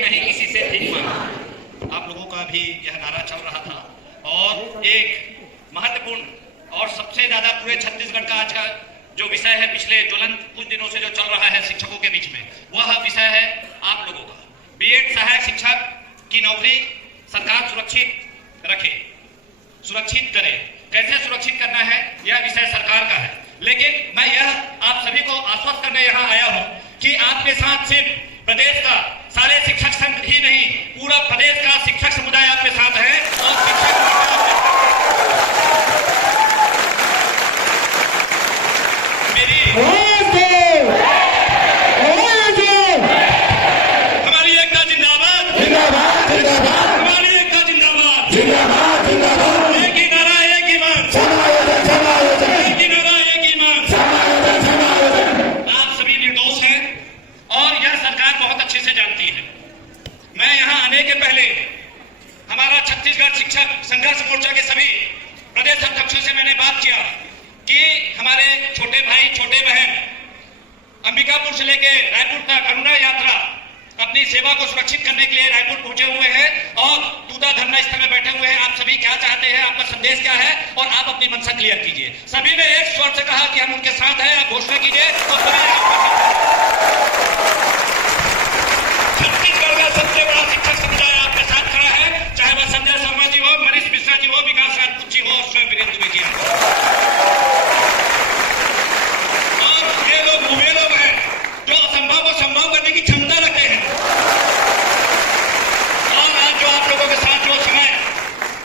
नहीं किसी से भीख मांगना। आप लोगों का भी यह नारा चल रहा था और एक महत्वपूर्ण और सबसे ज्यादा पूरे छत्तीसगढ़ का आज का जो विषय है पिछले ज्वलंत कुछ दिनों से जो चल रहा है शिक्षकों के बीच में, वह विषय है आप लोगों का बीएड सहायक शिक्षक की नौकरी सरकार सुरक्षित रखे, सुरक्षित करे। कैसे सुरक्षित करना है यह विषय सरकार का है, लेकिन मैं यह आप सभी को आश्वस्त करने यहाँ आया हूँ कि आपके साथ सिर्फ प्रदेश का सारे शिक्षक संघ ही नहीं, पूरा प्रदेश का शिक्षक समुदाय आपके साथ है और शिक्षक मेरी हमारी एकता जिंदाबाद, जिंदाबाद, जिंदाबाद, हमारी एकता जिंदाबाद, जिंदाबाद, जिंदाबाद, एक ही नारा एक ही मान, समायोजन, समायोजन, एक ही नारा एक ही मान, समायोजन, समायोजन। आप सभी निर्दोष हैं और यह सरकार बहुत अच्छे से जानती है। मैं यहाँ आने के पहले हमारा छत्तीसगढ़ शिक्षक संघर्ष मोर्चा के सभी प्रदेश अध्यक्षों से मैंने बात किया कि हमारे छोटे भाई छोटे बहन अंबिकापुर से लेके रायपुर तक करुणा यात्रा अपनी सेवा को सुरक्षित करने के लिए रायपुर पहुंचे हुए हैं और दूधा धरना स्थल में बैठे हुए हैं। आप सभी क्या चाहते हैं, आपका संदेश क्या है और आप अपनी मंशा क्लियर कीजिए। सभी ने एक स्वर से कहा कि हम उनके साथ हैं, आप घोषणा कीजिए और सभी छत्तीसगढ़ का सबसे बड़ा शिक्षक समुदाय आपके साथ खड़ा है, चाहे वह संजय शर्मा जी हो, मनीष मिश्रा जी हो, विकास राजपूत जी हो, स्वयं वीरेंद्र दुबे जी और ये लोग वे लोग हैं जो असंभव को संभव करने की क्षमता रखते हैं। और आज जो आप लोगों के साथ जो समय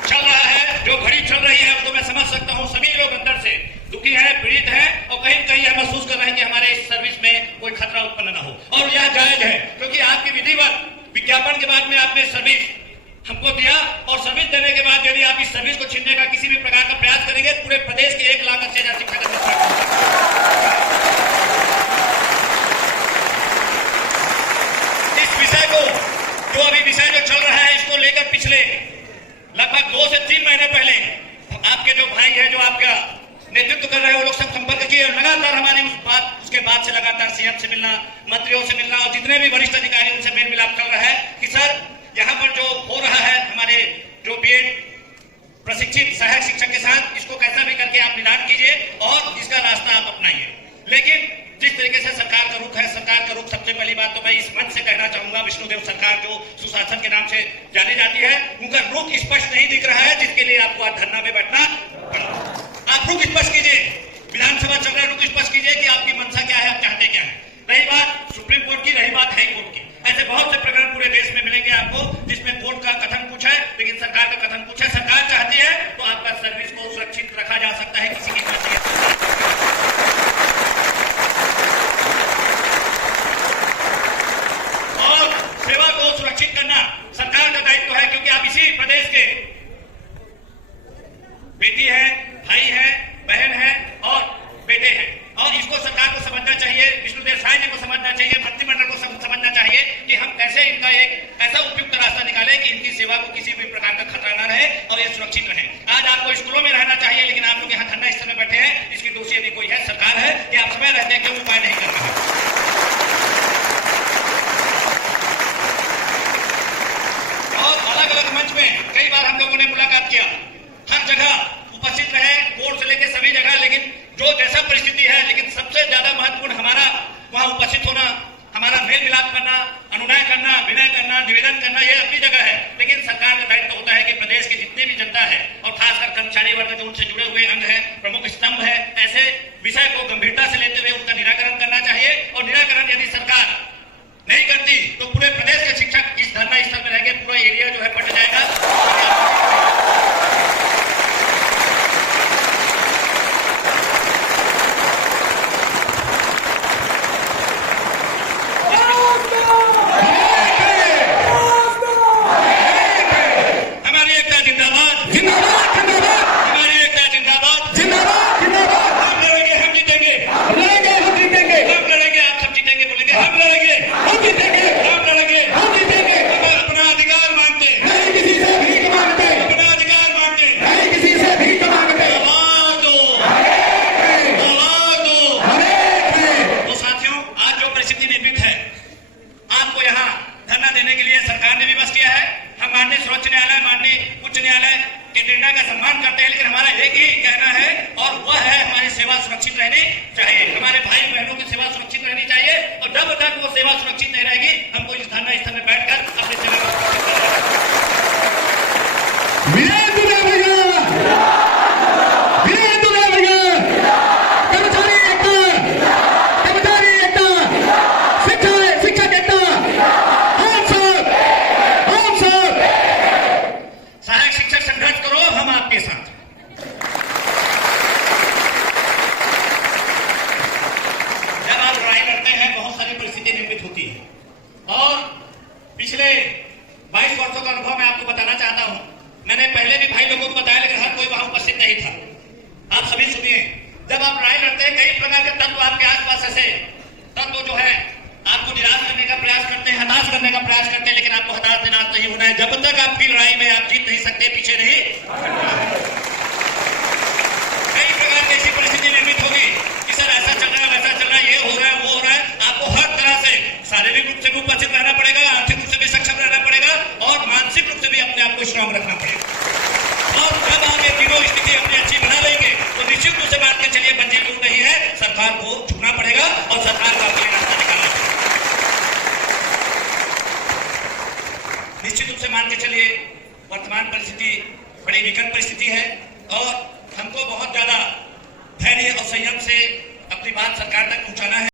चल रहा है, जो घड़ी चल रही है, तो मैं समझ सकता हूँ सभी लोग अंदर से दुखी है, पीड़ित है और कहीं कहीं यह महसूस कर रहे हैं कि हमारे इस सर्विस में कोई खतरा उत्पन्न न हो। और यह जायज है क्योंकि आपकी विधिवत विज्ञापन के बाद में आपने सर्विस हमको दिया और सर्विस देने के बाद यदि आप इस सर्विस को छीनने का किसी भी प्रकार का प्रयास करेंगे, पूरे प्रदेश के 1 लाख से ज्यादा शिक्षक इस विषय को जो अभी विषय जो चल रहा है, इसको लेकर पिछले लगभग 2 से 3 महीने पहले आपके जो भाई है, जो आपका नेतृत्व कर रहे हैं, वो लोग सब संपर्क किए और लगातार हमारी उसके बाद से लगातार सीएम से मिलना, मंत्रियों से मिलना और जितने भी वरिष्ठ अधिकारी उनसे मेल मिलाप चल रहा है कि सर यहाँ पर जो हो रहा है हमारे जो बीएड प्रशिक्षित सहायक शिक्षक के साथ, इसको कैसा भी करके आप निदान कीजिए और इसका रास्ता आप अपनाइए। लेकिन जिस तरीके से सरकार का रुख है, सरकार का रुख सबसे पहली बात तो मैं इस मंच से कहना चाहूंगा, विष्णुदेव सरकार जो सुशासन के नाम से जानी जाती है, उनका रुख स्पष्ट नहीं दिख रहा है, जिसके लिए आपको आज धरना में बैठना पड़ा। आप रुख स्पष्ट कीजिए, विधानसभा चल रहा, रुख स्पष्ट कीजिए कि आपकी मंशा क्या है, आप चाहते क्या है। रही बात सुप्रीम कोर्ट की, रही बात हाई कोर्ट की, ऐसे बहुत से प्रकरण पूरे देश में मिलेंगे आपको जिसमें कोर्ट का कथन कुछ है लेकिन सरकार का कथन कुछ है। सरकार चाहती है तो आपका सर्विस को सुरक्षित रखा जा सकता है, किसी की और सेवा को सुरक्षित करना सरकार का दायित्व है, क्योंकि आप इसी प्रदेश के बेटी है, भाई है, बहन है और बेटे हैं और इसको सरकार को समझना चाहिए, विष्णुदेव साय जी को समझना चाहिए, मंत्रिमंडल को समझना चाहिए कि हम कैसे इनका एक ऐसा उपयुक्त रास्ता निकालें कि इनकी सेवा को किसी भी प्रकार का खतरा न रहे और ये सुरक्षित रहे। आज आपको स्कूलों में रहना चाहिए, लेकिन आप लोग यहाँ धरना स्थल में बैठे हैं, इसकी दोषी यदि कोई है सरकार है कि आप समय रहते क्यों उपाय नहीं कर रहे। और अलग अलग मंच में कई बार हम लोगों ने मुलाकात किया, हर जगह उपस्थित रहे, कोर्ट से लेकर सभी जगह, लेकिन जो जैसा परिस्थिति है, लेकिन सबसे ज्यादा महत्वपूर्ण हमारा वहां उपस्थित होना, हमारा मेल मिलाप करना, अनुनय करना, विनय करना, निवेदन करना, ये अपनी जगह है। लेकिन सरकार का दायित्व होता है कि प्रदेश के जितने भी जनता है और खासकर कर्मचारी वर्ग जो उनसे जुड़े हुए अंग है, प्रमुख स्तंभ है, ऐसे विषय को गंभीरता से लेते हुए उनका निराकरण करना चाहिए। और निराकरण यदि सरकार नहीं करती तो पूरे प्रदेश के शिक्षक इस धरना स्थल में रहेंगे, पूरा एरिया जो है फट जाएगा। हम लड़ेंगे, आप सब जीतेंगे, बोलेंगे हम लड़ेंगे। सरकार ने विमर्श किया है। हम माननीय सर्वोच्च न्यायालय, माननीय उच्च न्यायालय के निर्णय का सम्मान करते हैं, लेकिन हमारा एक ही कहना है और वह है हमारी सेवा सुरक्षित रहनी चाहिए। हमारे भाई बहनों की सेवा सुरक्षित रहनी चाहिए और जब तक वो सेवा सुरक्षित नहीं रहेगी हमको इस धरना स्थल में बैठकर अपनी सेवा को सुरक्षित करना है। और पिछले 22 वर्षों का अनुभव मैं आपको बताना चाहता हूं। मैंने पहले भी भाई लोगों को बताया, लेकिन हर कोई वहां उपस्थित नहीं था। आप सभी सुनिए, जब आप लड़ाई लड़ते हैं, कई प्रकार के तत्व आपके आसपास ऐसे तत्व जो है आपको निराश करने का प्रयास करते हैं, हताश करने का प्रयास करते हैं, लेकिन आपको हताश निराश नहीं होना है। जब तक आपकी लड़ाई में आप जीत नहीं सकते, पीछे नहीं। कई प्रकार की ऐसी परिस्थिति निर्मित होगी कि सर ऐसा चल रहा है, वैसा चल रहा है, ये हो रहा है, वो हो रहा है। आपको हर तरह से शारीरिक रूप से भी उपस्थित रहना पड़ेगा, आर्थिक रूप से भी सक्षम रहना पड़ेगा और मानसिक रूप से भी अपने आप को स्ट्रांग रखना पड़ेगा। और जब आप ये तीनों स्थिति अपनी अच्छी बना लेंगे तो निश्चित रूप से बात के चलिए मंजिल दूर नहीं है, सरकार को झुकना पड़ेगा और सरकार को अपने रास्ता निकालना पड़ेगा। निश्चित रूप से मान के चलिए वर्तमान परिस्थिति बड़ी विकट परिस्थिति है और हमको बहुत ज्यादा धैर्य और संयम से अपनी बात सरकार तक पहुंचाना है।